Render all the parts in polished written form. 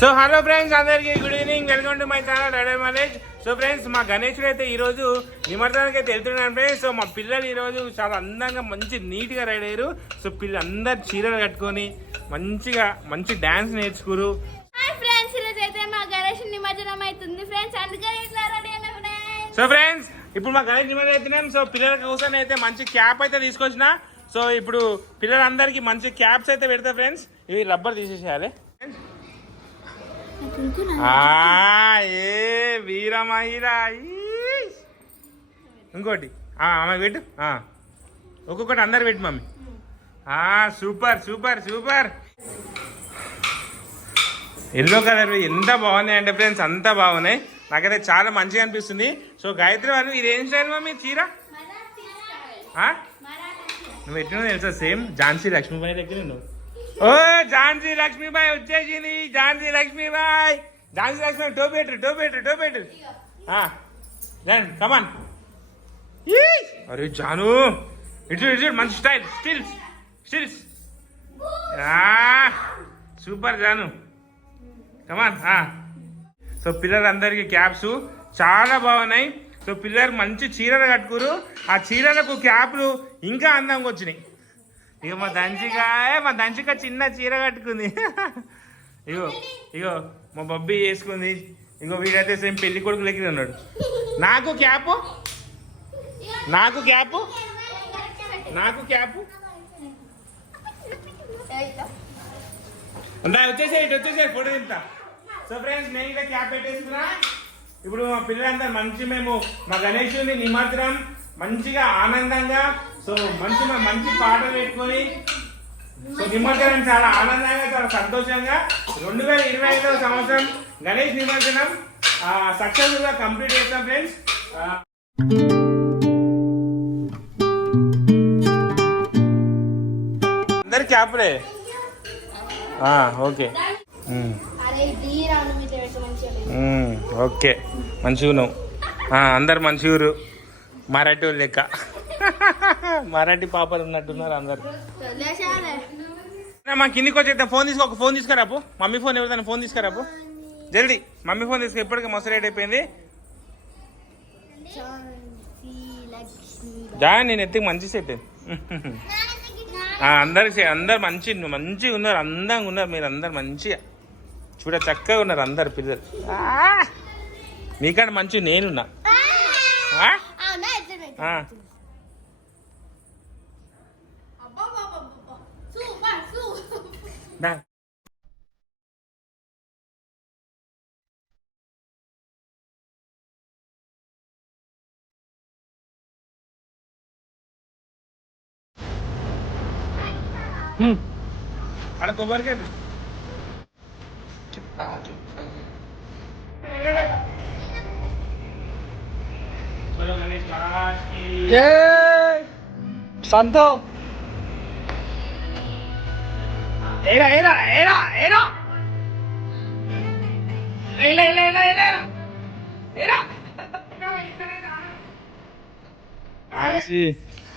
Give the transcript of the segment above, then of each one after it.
So hello friends, అందరికీ good evening. Welcome to my channel rider mileage. So friends, మా గణేశుడు అయితే ఈరోజు నిమజ్జనానికి అయితే వెళ్తున్నాను ఫ్రెండ్స్. సో మా పిల్లలు ఈరోజు చాలా అందంగా మంచి నీట్గా రెడీ అయ్యారు. సో పిల్లలు అందరు చీరలు కట్టుకొని మంచి డాన్స్ నేర్చుకురు. సో ఫ్రెండ్స్, ఇప్పుడు మా గణేష్ నిమజ్జనం అవుతున్నాం. సో పిల్లల కోసం అయితే మంచి క్యాప్ అయితే తీసుకొచ్చిన. సో ఇప్పుడు పిల్లలందరికీ మంచి క్యాప్స్ అయితే పెడతా ఫ్రెండ్స్. ఇవి రబ్బర్ తీసేసేయాలి. ఏ వీర మహిళ. ఇంకోటి ఆమె పెట్టు, ఒక్కొక్కటి అందరు పెట్టు mummy. Super super super. Yellow colour ఎంత బాగున్నాయి అంటే ఫ్రెండ్స్, అంతా బాగున్నాయి. నాకైతే చాలా మంచిగా అనిపిస్తుంది. సో గాయత్రి వాళ్ళు ఇది ఏం స్టైల్ మమ్మీ చీర? నువ్వు ఎట్లా తెలుసా? సేమ్ ఝాన్సీ లక్ష్మీబాయి దగ్గర నువ్వు. ఓ ఝాన్సీ లక్ష్మీబాయి వచ్చేసింది. ఝాన్సీ లక్ష్మీబాయి టోపెట్టు కమాన్. అరే జాను, ఇటు మంచి స్టైల్. స్టిల్స్ సూపర్ జాను, కమాన్. సో పిల్లలందరికీ క్యాప్స్ చాలా బాగున్నాయి. సో పిల్లలు మంచి చీరలు కట్టుకురు. ఆ చీరలకు క్యాప్లు ఇంకా అందంగా వచ్చినాయి. ఇక మా దంచిక చిన్న చీర కట్టుకుంది. ఇగో మా బబ్బీ వేసుకుంది. ఇగో వీడైతే సేమ్ పెళ్లి కొడుకు లెక్క ఉన్నాడు. నాకు క్యాపు అంతా వచ్చేసాయి ఫోటో తింటా. సో ఫ్రెండ్స్, నేను ఇలా క్యాప్ పెట్టేసుకున్నా. ఇప్పుడు మా పిల్లలంతా మేము మా గణేశుని నిమజ్జనం మంచిగా ఆనందంగా, సో మంచి పాటలు పెట్టుకొని, సో నిమజ్జనం చాలా ఆనందంగా, చాలా సంతోషంగా 2025వ సంవత్సరం గణేష్ నిమజ్జనం సక్సెస్ఫుల్ గా కంప్లీట్ చేస్తాం ఫ్రెండ్స్. అందరు క్యాప్లే. ఓకే ఓకే, మంచిగా ఉన్నావు. అందరు మంచిగా మరాఠీ వాళ్ళు లెక్క. మరాఠీ పాపలు ఉన్నట్టున్నారు అందరు. మా కిందికి వచ్చేద్దా? ఫోన్ తీసుకురాపు. మమ్మీ ఫోన్ ఎవరిదైనా ఫోన్ తీసుకురాపు జల్దీ. మమ్మీ ఫోన్ తీసుకు. ఎప్పటికీ మస్తు రేట్ అయిపోయింది. నేను ఎత్తికి మంచి సెట్. అందరు మంచిగా ఉన్నారు, అందంగా ఉన్నారు. మీరు అందరు మంచిగా చక్కగా ఉన్నారు అందరు పిల్లలు. మీకంటే మంచి నేనున్నా. అక్కడ కొబ్బరికాయ సంతో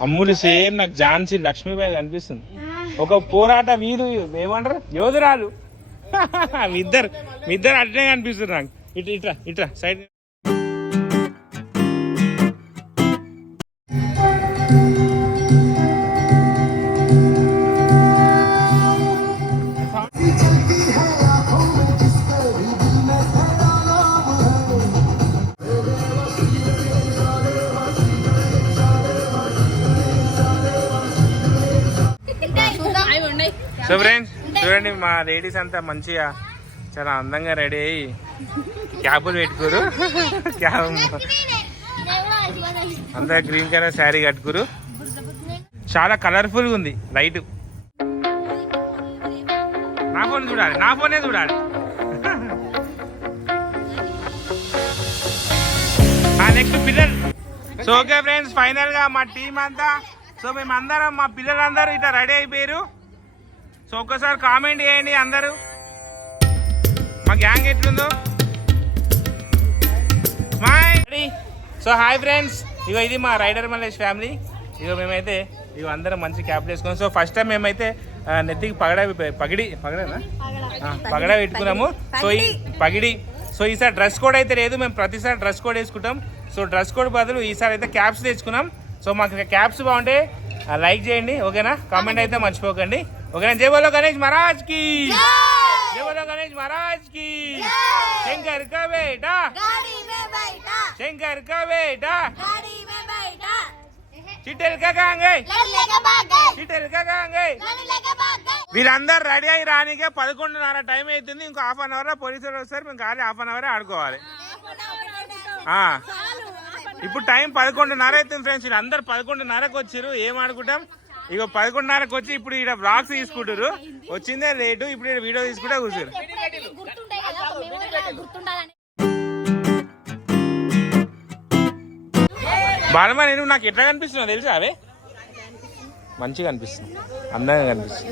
అమ్ములు సేమ్ నాకు ఝాన్సీ లక్ష్మీబాయి అనిపిస్తుంది. ఒక పోరాట వీరు ఏమంటారు, యోధురాలు. మీ ఇద్దరు అట్లనే కనిపిస్తుంది నాకు. ఇట్రా సైడ్. సో ఫ్రెండ్స్ చూడండి, మా లేడీస్ అంతా మంచిగా చాలా అందంగా రెడీ అయ్యి క్యాపులు పెట్టుకోరు. అంతా గ్రీన్ కలర్ శారీ కట్టుకురు. చాలా కలర్ఫుల్గా ఉంది లైట్. నా ఫోనే చూడాలి. నెక్స్ట్ పిల్లలు. సో ఓకే ఫ్రెండ్స్, ఫైనల్ గా మా టీం అంతా, సో మేమందరం మా పిల్లలందరూ ఇట్లా రెడీ అయిపోయారు. సో ఒక్కసారి కామెంట్ చేయండి అందరూ, మా గ్యాంగ్ ఎట్లుందో. సో హాయ్ ఫ్రెండ్స్, ఇగో ఇది మా రైడర్ మలేజ్ ఫ్యామిలీ. ఇగో మేమైతే అందరం మంచి క్యాప్ వేసుకున్నాం. సో ఫస్ట్ టైం మేమైతే నెత్తికి పగడేనా పగడ పెట్టుకున్నాము. సో ఈ పగిడి. సో ఈసారి డ్రెస్ కోడ్ అయితే లేదు, మేము ప్రతిసారి డ్రెస్ కోడ్ వేసుకుంటాం. సో డ్రెస్ కోడ్ బదులు ఈసారి అయితే క్యాప్స్ తెచ్చుకున్నాం. సో మాకు క్యాప్స్ బాగుంటే లైక్ చేయండి, ఓకేనా? కామెంట్ అయితే మర్చిపోకండి, ఓకేనా? జై బోలో గణేష్ మహారాజ్ కి, జై బోలో గణేష్ మహారాజ్ కి. శంకర్ కా బేటా, శంకర్ కా బేటా, చిట్టెల్ కా గాంగే, చిట్టెల్ కా గాంగే. వీళ్ళందరూ రెడీ అయ్యి రానికే 11:30 టైం అవుతుంది. ఇంకో హాఫ్ అన్ అవర్ లో పోలీసులు వస్తారు, మేము ఖాళీ హాఫ్ అన్ అవరే ఆడుకోవాలి. ఇప్పుడు టైం 11:30 అవుతుంది ఫ్రెండ్స్. వీళ్ళందరూ 11:30కి వచ్చారు, ఏం ఆడుకుంటాం? ఇక 11:30కి వచ్చి ఇప్పుడు ఇక్కడ బ్లాగ్స్ తీసుకుంటారు. వచ్చిందే లేటు, ఇప్పుడు ఇక్కడ వీడియో తీసుకుంటే కూర్చోరు. బాలమా, నేను నాకు ఎట్లా కనిపిస్తున్నా తెలుసా? అవే మంచిగా అనిపిస్తుంది, అందంగా కనిపిస్తుంది.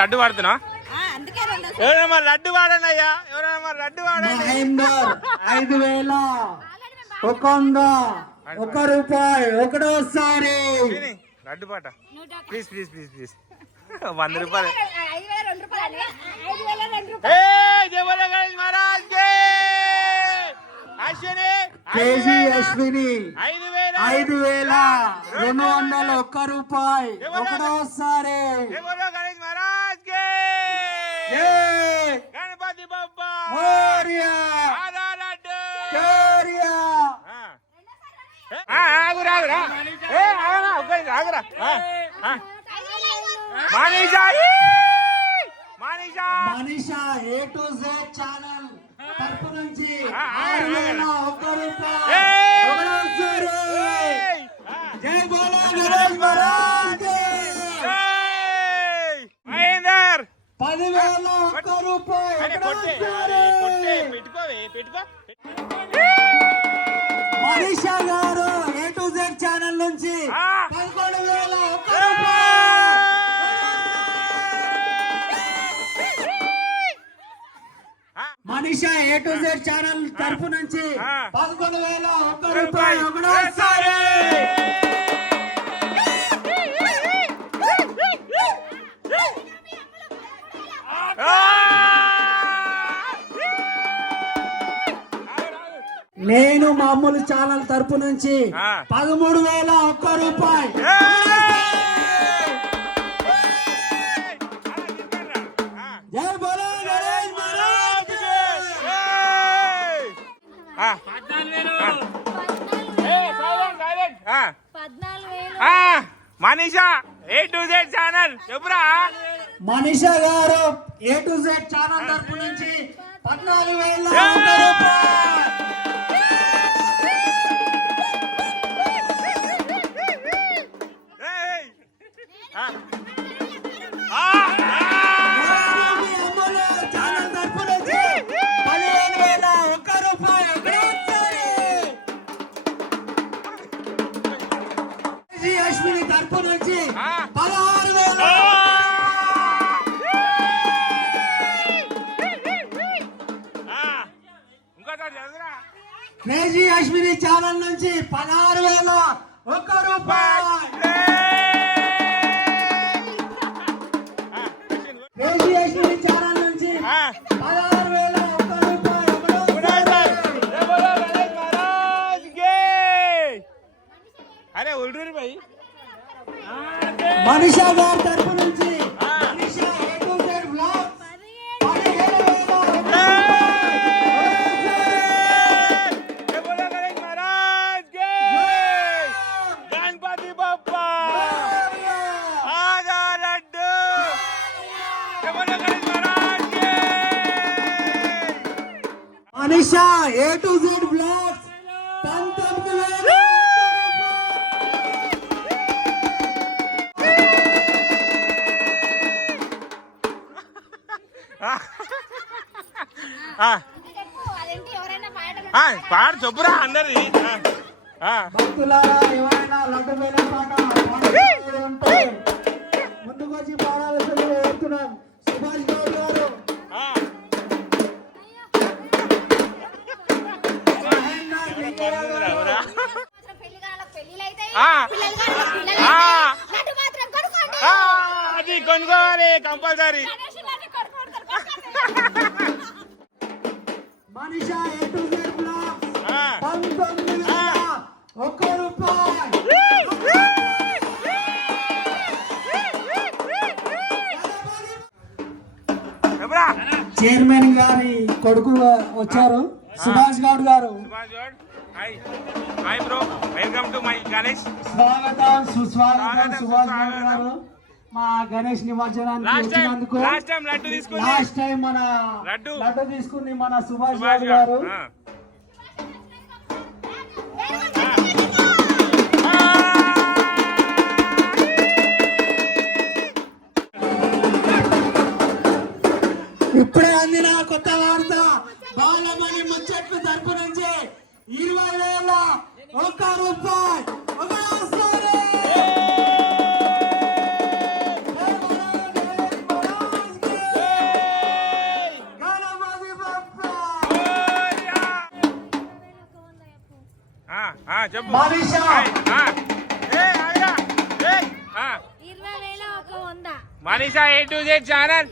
లడ్డు వాడుతున్నా, ఎవరైనా లడ్డు వాడండి అయ్యా, ఎవరైనా లడ్డు వాడండి. 5,000 ₹1 ఒకటోసారి లడ్డు పాట ప్లీజ్ ప్లీజ్ ప్లీజ్ ప్లీజ్. 100 రూపాయలు. కేజీ అశ్విని 5,200 ₹1 ఒకటోసారి. Ganapati Bappa Manisha A to Z channel తరపు నుంచి 6,000 ₹1. జై బోలో గణేష్ మహారాజ్ కి. మహేందర్ 10,000 పెట్టుకో. మనీషా గారు A to Z ఛానల్ నుంచి 11,000 ₹1. Manisha A to Z channel తరపు నుంచి 11,000 ₹1 ఒకటోసారి. నేను మామూలు ఛానల్ తరపు నుంచి 13,000 ₹1. జై బోలో గణేష్ మహారాజ్ కి. Manisha A to Z channel చెప్పురా. మనీషా గారు A to Z ఛానల్ తరపు నుంచి 14,000 ₹1. ఛానల్ తరపు నుంచి 15,000 ₹1 ఒకటోసారి. అశ్విని తరపు నుంచి 16,000. కేజీ అశ్విని ఛానల్ నుంచి 16,000 ₹1. కేజీ అశ్విని ఛానల్ నుంచి 16,000 ₹1. అరే ఉల్డూరి భాయ్. మనీషా గారి తరపు నుంచి Manisha A to Z blogs 15,000 Ganpati Bappa ఆగా laddu. Manisha A to Z blogs 19,000 పాడు చెప్పురా అందరిది. భక్తులారా ఎవరైనా లడ్డు మీద పాట ఉంటే ముందుకు వచ్చి పాడాల్సిందిగా చెప్తున్నాం. సుభాష్ గౌడ్ గారు అది కొనుక్కోవాలి compulsory. Manisha A to Z block 19,001 రూపాయి. చైర్మన్ గారి కొడుకు వచ్చారు, సుభాష్ గౌడ్ గారు. Hi bro, welcome to my Ganesh. స్వాగతం సుస్వాగతం సుభాష్ గౌడ్ గారు మా గణేష్ నిమజ్జనానికి వచ్చినందుకు. లాస్ట్ టైం మన లడ్డు తీసుకుంది మన సుభాష్ గౌడ్ గారు. ఇప్పుడే అందిన కొత్త వార్త, బాలమణి ముచ్చట్లు తరపు నుంచి 20,001 రూపాయి. చెప్పు Manisha Manisha A to Z channel,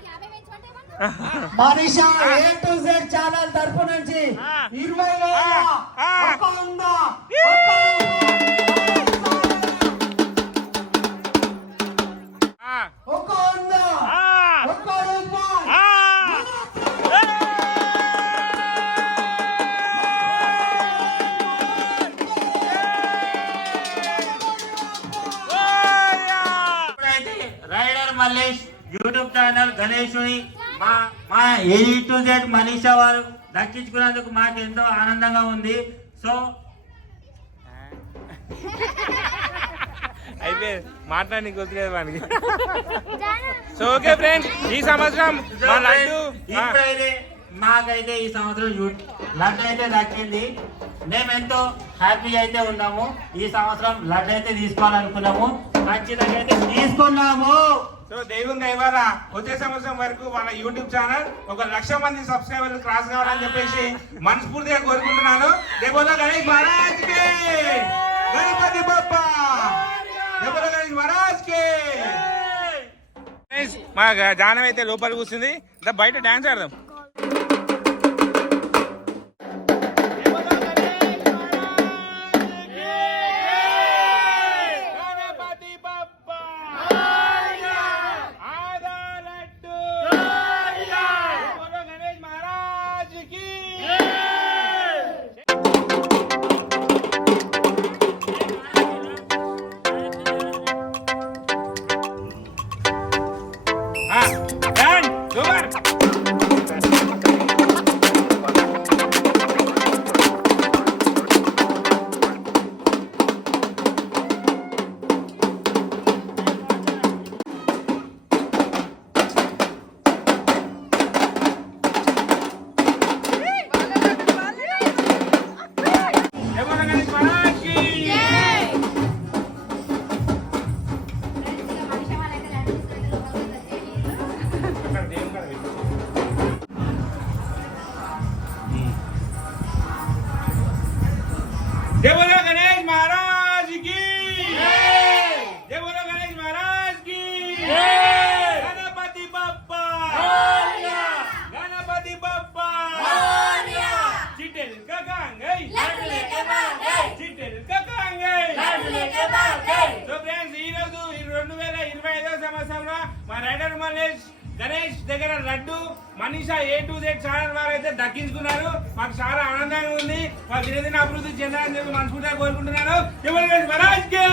Manisha A to Z channel తరపు నుంచి 20,001 రైడర్ మల్లేష్ యూట్యూబ్ ఛానల్ గణేషుని మా A to Z మనీషా వారు దక్కించుకున్నందుకు మాకు ఎంతో ఆనందంగా ఉంది. సో అయితే మాట్లాడడానికి వదిలేదు వానికి. సో ఓకే ఫ్రెండ్స్, ఈ సంవత్సరం మా లడ్డు ఇప్పుడైతే మాకైతే ఈ సంవత్సరం లడ్డు అయితే దక్కింది. మేమెంతో హ్యాపీ అయితే ఉన్నాము. ఈ సంవత్సరం లడ్డు అయితే తీసుకోవాలనుకున్నాము, ఖచ్చితంగా అయితే తీసుకున్నాము. సో దైవంగా ఇవాళ వచ్చే సంవత్సరం వరకు వాళ్ళ యూట్యూబ్ ఛానల్ 1,00,000 మంది సబ్స్క్రైబర్లు క్రాస్ కావాలని చెప్పేసి మనస్ఫూర్తిగా కోరుకుంటున్నాను. దేవోలో గణేష్ మహారాజ్ కి, గణపతి బప్పా, దేవోలో గణేష్ మహారాజ్ కి. మా జానం అయితే లోపల కూర్చుంది, బయట డాన్స్ ఆడదాం. जय बोलो गणेश महाराज की, जय बोलो गणेश महाराज की, गणपति बप्पा, गणपति बप्पा, चिटेल का गांगई, चिटेल का गांगई. సో ఫ్రెండ్స్, ఈ రోజు 2025వ సంవత్సరంలో మా రైడర్ మల్లేష్ గణేష్ దగ్గర laddu Manisha A to Z channel వారు అయితే దక్కించుకున్నారు. మాకు చాలా ఆనందంగా ఉంది. మా దినదిన అభివృద్ధి చెందాలని చెప్పి మనస్ఫూర్తిగా కోరుకుంటున్నాను. ఎవరు గణేష్ మహారాజ్ కి.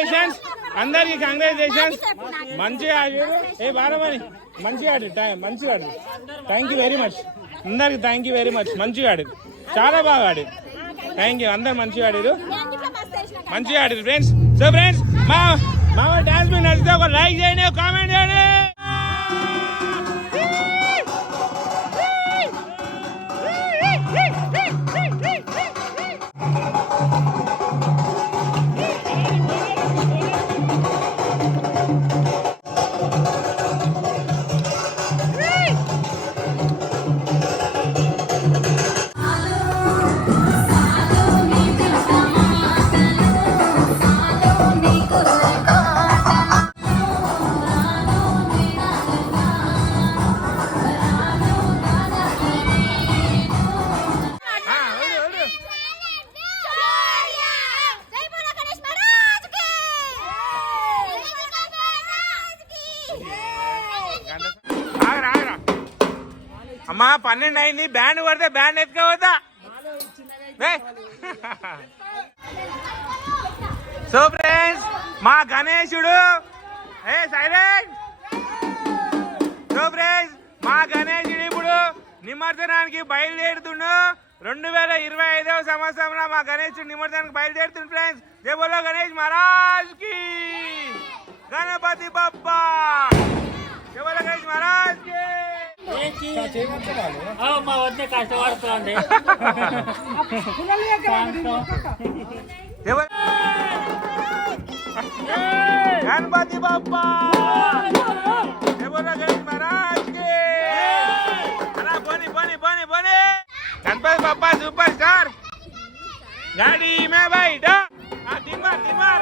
కంగ్రాచులేషన్స్, అందరికి కంగ్రాచులేషన్స్. మంచిగా ఆడారు. ఏ బాలమణి మంచిగా ఆడారు, మంచిగా ఆడారు. థ్యాంక్ యూ వెరీ మచ్, అందరికి థ్యాంక్ యూ వెరీ మచ్. మంచిగా ఆడారు, చాలా బాగా ఆడారు. థ్యాంక్ యూ, అందరు మంచిగా ఆడారు, మంచిగా ఆడారు ఫ్రెండ్స్. సో ఫ్రెండ్స్, మా డాన్స్ మీకు నచ్చితే ఒక లైక్ చేయండి, ఒక కామెంట్ చేయండి. అమ్మా 12 అయింది, బ్యాండ్ కొడితే బ్యాండ్ ఎత్తుకోవద్దా. సో ఫ్రెండ్స్, మా గణేశుడు సైలెంట్. సో ఫ్రెండ్స్, మా గణేశుడు ఇప్పుడు నిమజ్జనానికి బయలుదేరుతుండు. 2025వ సంవత్సరంలో మా గణేశుడు నిమజ్జనానికి బయలుదేరుతుంది ఫ్రెండ్స్. జై బోలో గణేష్ మహారాజ్ కి, గణపతి బప్పా, జై బోలో గణేష్ మహారాజ్ కి. మా వద్ద కష్టపడుతుంది. గణపతి బప్పా, జై బోలో గణేష్ మహారాజ్ కి. అలా పోనీ పోనీ పోనీ పోనీ. गणपति बप्पा सुपरस्टार, गाड़ी में बैठो, दिन मार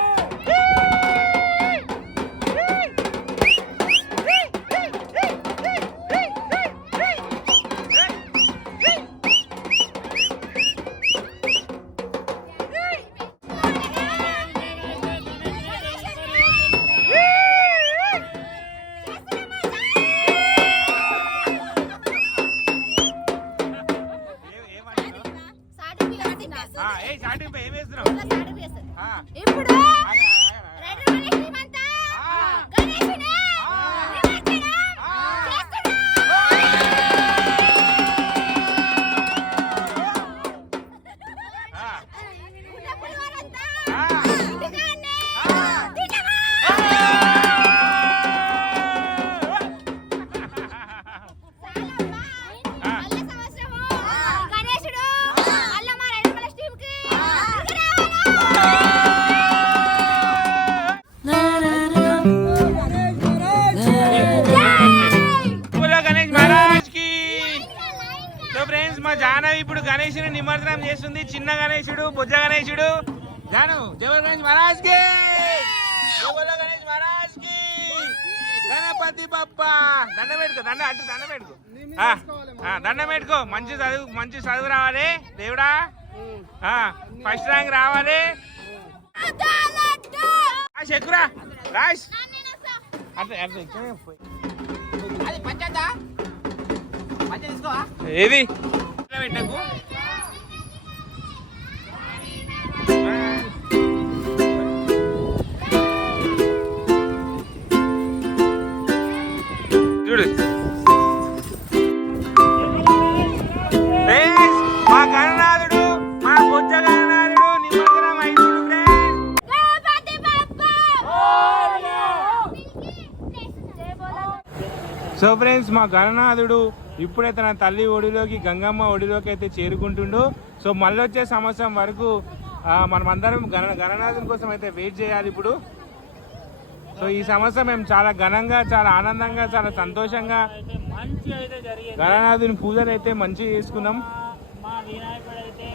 ఇప్పుడు మా జానవి ఇప్పుడు గణేశుని నిమజ్జనం చేస్తుంది. చిన్న గణేశుడు, బొజ్జ గణేశుడు. జాను, జై బోలో గణేష్ మహారాజ్ కి, జై బోలో గణేష్ మహారాజ్ కి, గణపతి బప్పా. దండం పెట్టుకో, దండం పెట్టుకో, దండం పెట్టుకో. మంచి చదువు రావాలి దేవుడా, ఫస్ట్ ర్యాంక్ రావాలి. చెక్కురా రాష్ ఏది పెట్టకు. చూడు మా గణనాథుడు, మా బొజ్జ గణనాథుడు నిమజ్జనం అయితుంది. సో ఫ్రెండ్స్, మా గణనాథుడు ఇప్పుడే తన తల్లి ఒడిలోకి, గంగమ్మ ఒడిలోకి అయితే చేరుకుంటుండు. సో మళ్ళీ వచ్చే సంవత్సరం వరకు మనమందరం గణనాథుని కోసం అయితే వెయిట్ చేయాలి ఇప్పుడు. సో ఈ సంవత్సరం మేము చాలా ఘనంగా, చాలా ఆనందంగా, చాలా సంతోషంగా గణనాథుని పూజలు అయితే మంచిగా చేసుకున్నాం. మా వినాయకుడు అయితే